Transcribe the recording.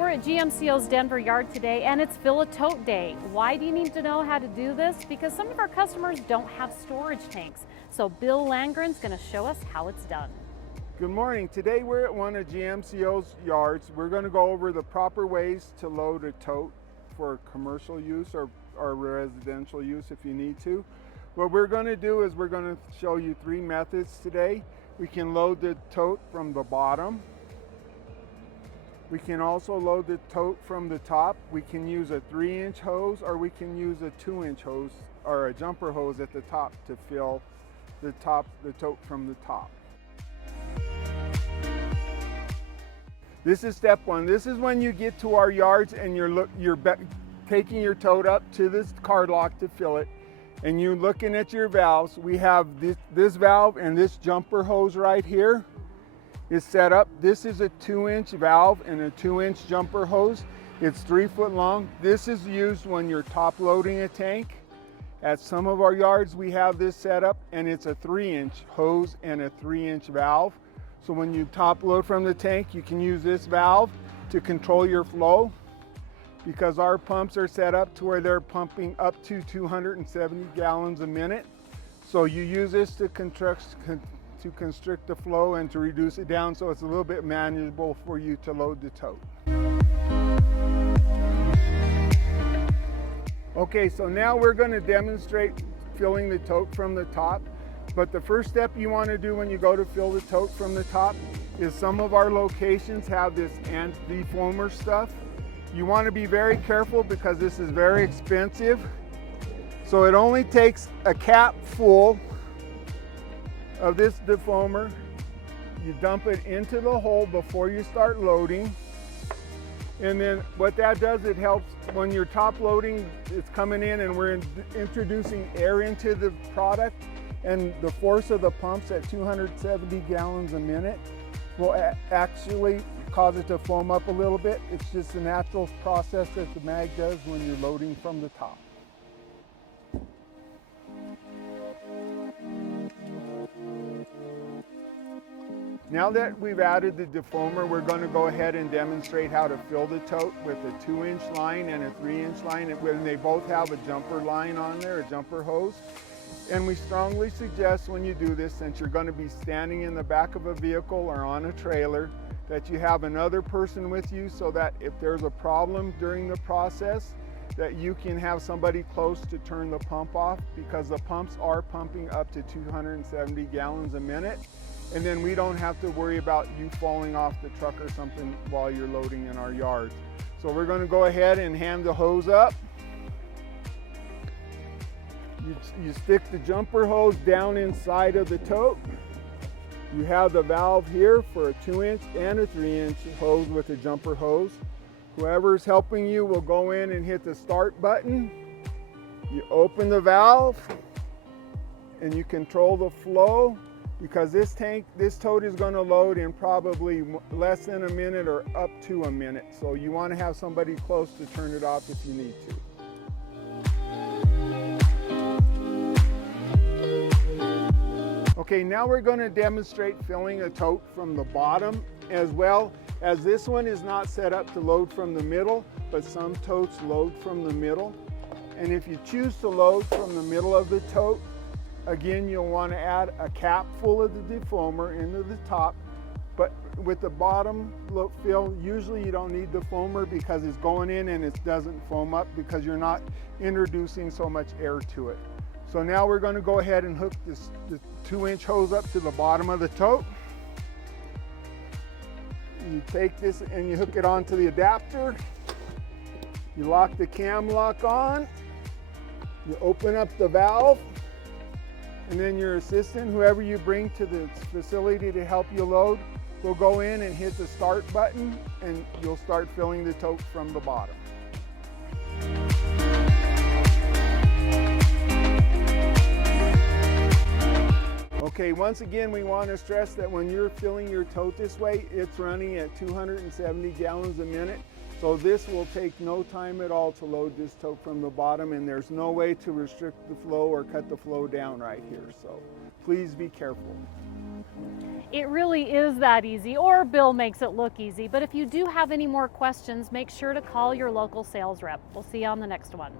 We're at GMCO's Denver yard today, and it's Fill a Tote Day. Why do you need to know how to do this? Because some of our customers don't have storage tanks. So Bill Langren's going to show us how it's done. Good morning. Today we're at one of GMCO's yards. We're going to go over the proper ways to load a tote for commercial use or residential use if you need to. What we're going to do is we're going to show you three methods today. We can load the tote from the bottom. We can also load the tote from the top. We can use a 3-inch hose, or we can use a 2-inch hose or a jumper hose at the top to fill the tote from the top. This is step one. This is when you get to our yards and you're taking your tote up to this card lock to fill it, and you're looking at your valves. We have this valve and this jumper hose right here is set up. This is a 2-inch valve and a 2-inch jumper hose. It's 3 foot long. This is used when you're top loading a tank. At some of our yards we have this set up, and it's a 3-inch hose and a 3-inch valve. So when you top load from the tank, you can use this valve to control your flow, because our pumps are set up to where they're pumping up to 270 gallons a minute. So you use this to constrict the flow and to reduce it down, so it's a little bit manageable for you to load the tote. Okay, so now we're going to demonstrate filling the tote from the top. But the first step you want to do when you go to fill the tote from the top is, some of our locations have this anti-defoamer stuff. You want to be very careful because this is very expensive. So it only takes a cap full of this defoamer. You dump it into the hole before you start loading. And then what that does, it helps when you're top loading, it's coming in and we're introducing air into the product, and the force of the pumps at 270 gallons a minute will actually cause it to foam up a little bit. It's just a natural process that the mag does when you're loading from the top. Now that we've added the defoamer, we're going to go ahead and demonstrate how to fill the tote with a 2-inch line and a 3-inch line, and they both have a jumper line on there, a jumper hose. And we strongly suggest when you do this, since you're going to be standing in the back of a vehicle or on a trailer, that you have another person with you, so that if there's a problem during the process, that you can have somebody close to turn the pump off, because the pumps are pumping up to 270 gallons a minute. And then we don't have to worry about you falling off the truck or something while you're loading in our yards. So we're going to go ahead and hand the hose up. You stick the jumper hose down inside of the tote. You have the valve here for a 2-inch and a 3-inch hose with a jumper hose. Whoever's helping you will go in and hit the start button. You open the valve and you control the flow, because this tote is going to load in probably less than a minute or up to a minute. So you want to have somebody close to turn it off if you need to. Okay, now we're going to demonstrate filling a tote from the bottom, as well as this one is not set up to load from the middle, but some totes load from the middle. And if you choose to load from the middle of the tote, again, you'll want to add a cap full of the defoamer into the top. But with the bottom fill, usually you don't need the foamer, because it's going in and it doesn't foam up, because you're not introducing so much air to it. So now we're going to go ahead and hook the 2-inch hose up to the bottom of the tote. You take this and you hook it onto the adapter. You lock the cam lock on. You open up the valve. And then your assistant, whoever you bring to the facility to help you load, will go in and hit the start button, and you'll start filling the tote from the bottom. Okay, once again, we want to stress that when you're filling your tote this way, it's running at 270 gallons a minute. So this will take no time at all to load this tote from the bottom, and there's no way to restrict the flow or cut the flow down right here. So please be careful. It really is that easy, or Bill makes it look easy. But if you do have any more questions, make sure to call your local sales rep. We'll see you on the next one.